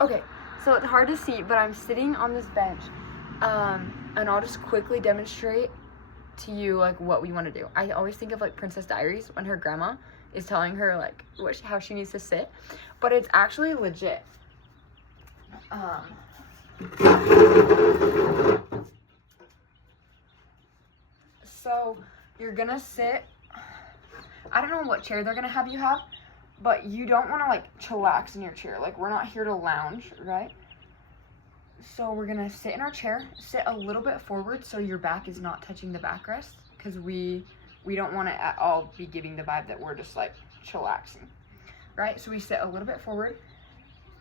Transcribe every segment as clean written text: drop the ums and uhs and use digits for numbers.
Okay, so it's hard to see, but I'm sitting on this bench, and I'll just quickly demonstrate to you like what we want to do. I always think of like Princess Diaries when her grandma is telling her like how she needs to sit, but it's actually legit. So you're gonna sit, I don't know what chair they're gonna have you have, but you don't want to like chillax in your chair. Like, we're not here to lounge, right? So we're gonna sit in our chair, sit a little bit forward so your back is not touching the backrest, because we don't want to at all be giving the vibe that we're just like chillaxing, right? So we sit a little bit forward,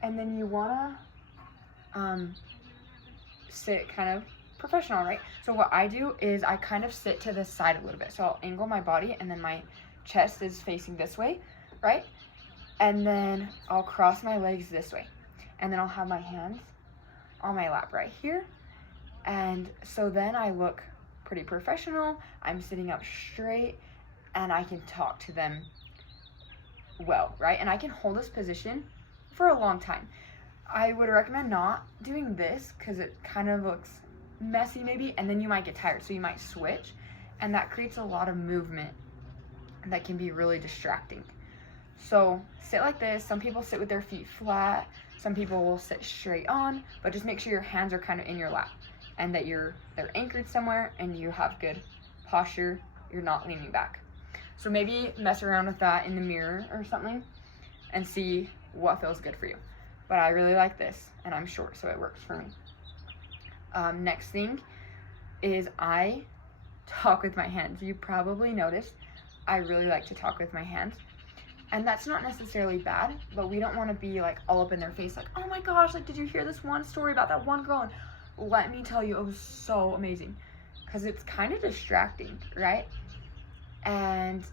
and then you wanna sit kind of professional, right? So what I do is I kind of sit to this side a little bit. So I'll angle my body, and then my chest is facing this way, right? And then I'll cross my legs this way, and then I'll have my hands on my lap right here. And so then I look pretty professional. I'm sitting up straight, and I can talk to them well, right? And I can hold this position for a long time. I would recommend not doing this because it kind of looks messy maybe, and then you might get tired, so you might switch, and that creates a lot of movement that can be really distracting. So sit like this. Some people sit with their feet flat, some people will sit straight on, but just make sure your hands are kind of in your lap and that they're anchored somewhere and you have good posture, you're not leaning back. So maybe mess around with that in the mirror or something and see what feels good for you. But I really like this, and I'm short, so it works for me. Next thing is I talk with my hands. You probably noticed I really like to talk with my hands. And that's not necessarily bad, but we don't want to be like all up in their face, like, oh my gosh, like, did you hear this one story about that one girl? And let me tell you, it was so amazing. Because it's kind of distracting, right? And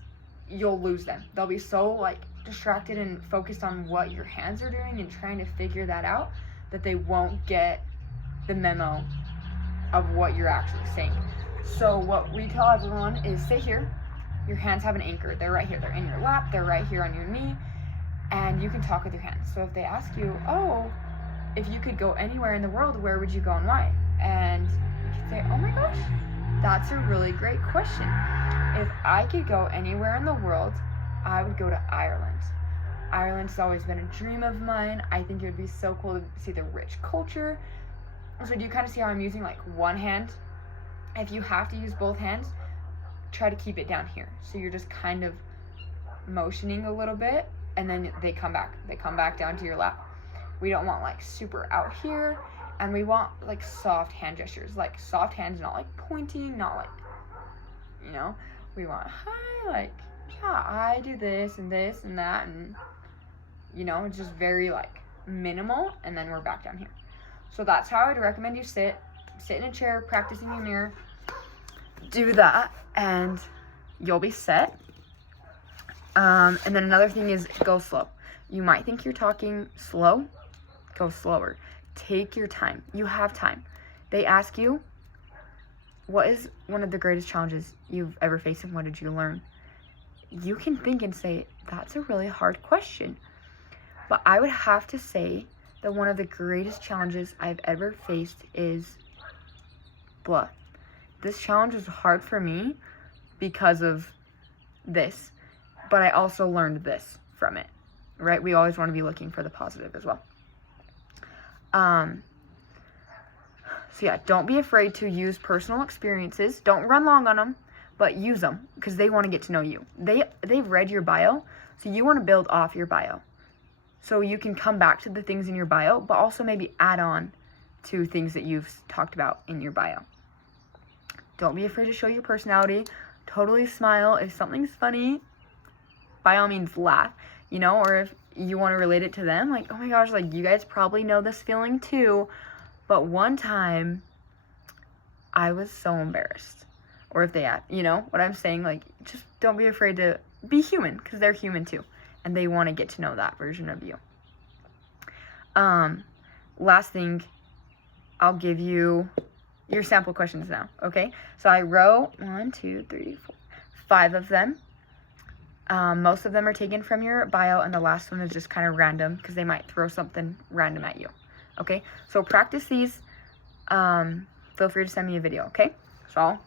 you'll lose them. They'll be so like distracted and focused on what your hands are doing and trying to figure that out that they won't get the memo of what you're actually saying. So what we tell everyone is sit here. Your hands have an anchor. They're right here. They're in your lap. They're right here on your knee. And you can talk with your hands. So if they ask you, oh, if you could go anywhere in the world, where would you go and why? And you can say, oh my gosh, that's a really great question. If I could go anywhere in the world, I would go to Ireland. Ireland's always been a dream of mine. I think it would be so cool to see the rich culture. So do you kind of see how I'm using like one hand? If you have to use both hands, try to keep it down here. So you're just kind of motioning a little bit, and then they come back down to your lap. We don't want like super out here, and we want like soft hand gestures, like soft hands, not like pointing, not like, you know, we want hi, like, yeah, I do this and that, and you know, it's just very like minimal, and then we're back down here. So that's how I would recommend you sit in a chair, practicing in the mirror. Do that and you'll be set. And then another thing is go slow. You might think you're talking slow, go slower. Take your time. You have time. They ask you, what is one of the greatest challenges you've ever faced and what did you learn? You can think and say, that's a really hard question. But I would have to say that one of the greatest challenges I've ever faced is blah. This challenge was hard for me because of this, but I also learned this from it, right? We always want to be looking for the positive as well. So yeah, don't be afraid to use personal experiences. Don't run long on them, but use them because they want to get to know you. They've read your bio, so you want to build off your bio. So you can come back to the things in your bio, but also maybe add on to things that you've talked about in your bio. Don't be afraid to show your personality. Totally smile. If something's funny, by all means laugh, you know, or if you want to relate it to them, like, oh my gosh, like, you guys probably know this feeling too, but one time I was so embarrassed. Or if they, you know what I'm saying, like, just don't be afraid to be human, because they're human too, and they want to get to know that version of you. Last thing, I'll give you your sample questions now, okay? So I wrote 5 of them. Most of them are taken from your bio, and the last one is just kind of random because they might throw something random at you. Okay, so practice these. Feel free to send me a video, okay? So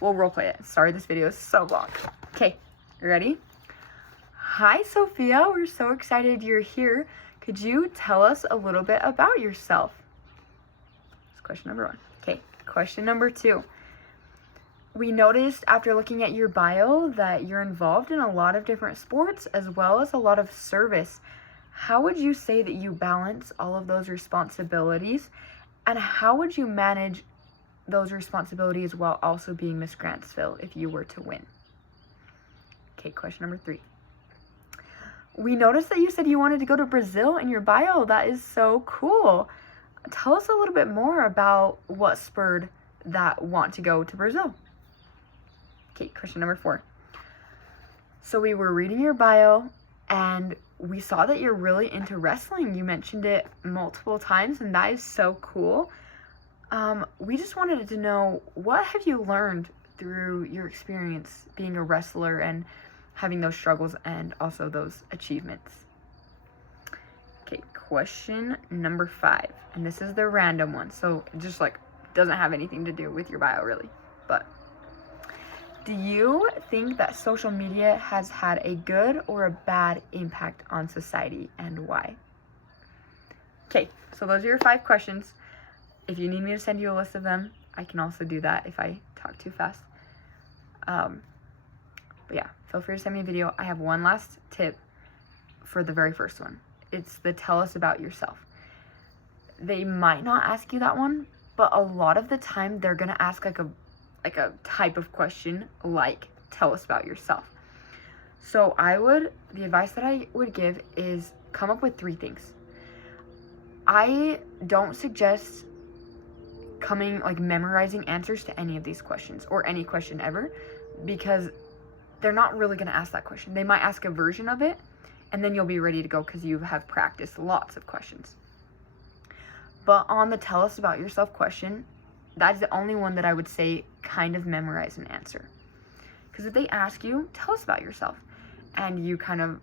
we'll role play it. Sorry, this video is so long. Okay, you ready? Hi, Sophia. We're so excited you're here. Could you tell us a little bit about yourself? That's question number 1. Okay, question number 2. We noticed after looking at your bio that you're involved in a lot of different sports as well as a lot of service. How would you say that you balance all of those responsibilities, and how would you manage those responsibilities while also being Miss Grantsville if you were to win? Okay, question number 3. We noticed that you said you wanted to go to Brazil in your bio. That is so cool. Tell us a little bit more about what spurred that want to go to Brazil. Okay, question number 4. So we were reading your bio and we saw that you're really into wrestling. You mentioned it multiple times, and that is so cool. We just wanted to know, what have you learned through your experience being a wrestler and having those struggles and also those achievements? Okay, question number 5. And this is the random one. So it just doesn't have anything to do with your bio really. But do you think that social media has had a good or a bad impact on society, and why? Okay, so those are your 5 questions. If you need me to send you a list of them, I can also do that if I talk too fast. But yeah, feel free to send me a video. I have one last tip for the very first one. It's the tell us about yourself. They might not ask you that one, but a lot of the time they're gonna ask like a type of question like tell us about yourself. So the advice that I would give is come up with 3 things. I don't suggest memorizing answers to any of these questions or any question ever, because they're not really going to ask that question. They might ask a version of it, and then you'll be ready to go because you have practiced lots of questions. But on the tell us about yourself question, that's the only one that I would say kind of memorize an answer. Because if they ask you, tell us about yourself, and you kind of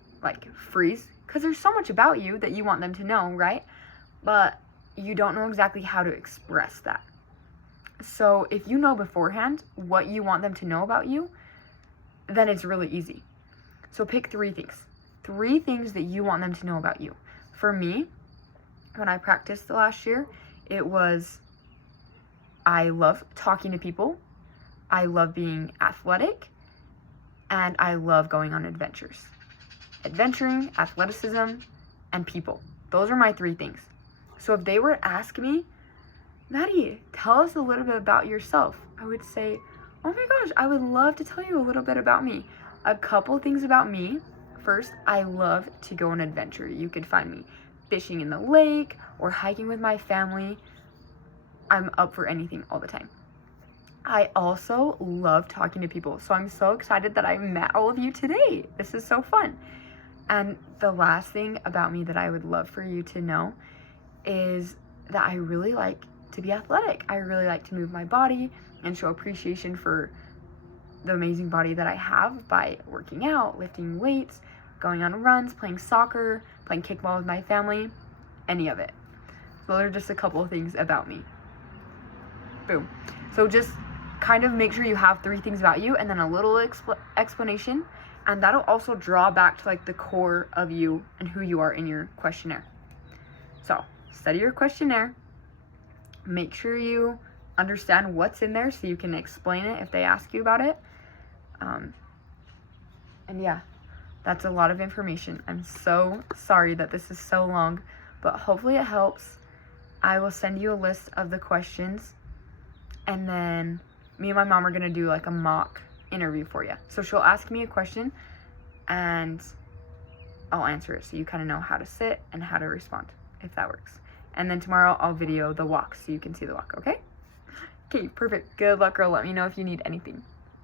freeze, because there's so much about you that you want them to know, right? But you don't know exactly how to express that. So if you know beforehand what you want them to know about you, then it's really easy. So pick 3 things. 3 things that you want them to know about you. For me, when I practiced the last year, it was I love talking to people, I love being athletic, and I love going on adventures. Adventuring, athleticism, and people. Those are my 3 things. So if they were to ask me, Maddie, tell us a little bit about yourself, I would say, oh my gosh, I would love to tell you a little bit about me. A couple things about me. First, I love to go on adventure. You could find me fishing in the lake or hiking with my family. I'm up for anything all the time. I also love talking to people. So I'm so excited that I met all of you today. This is so fun. And the last thing about me that I would love for you to know is that I really like to be athletic. I really like to move my body and show appreciation for the amazing body that I have by working out, lifting weights, going on runs, playing soccer, playing kickball with my family, any of it. Those are just a couple of things about me. Boom. So just kind of make sure you have 3 things about you and then a little explanation, and that'll also draw back to the core of you and who you are in your questionnaire. So study your questionnaire, make sure you understand what's in there so you can explain it if they ask you about it. And yeah, that's a lot of information. I'm so sorry that this is so long, but hopefully it helps. I will send you a list of the questions, and then me and my mom are going to do a mock interview for you. So she'll ask me a question and I'll answer it so you kind of know how to sit and how to respond, if that works. And then tomorrow I'll video the walk so you can see the walk, okay? Okay, perfect. Good luck, girl. Let me know if you need anything.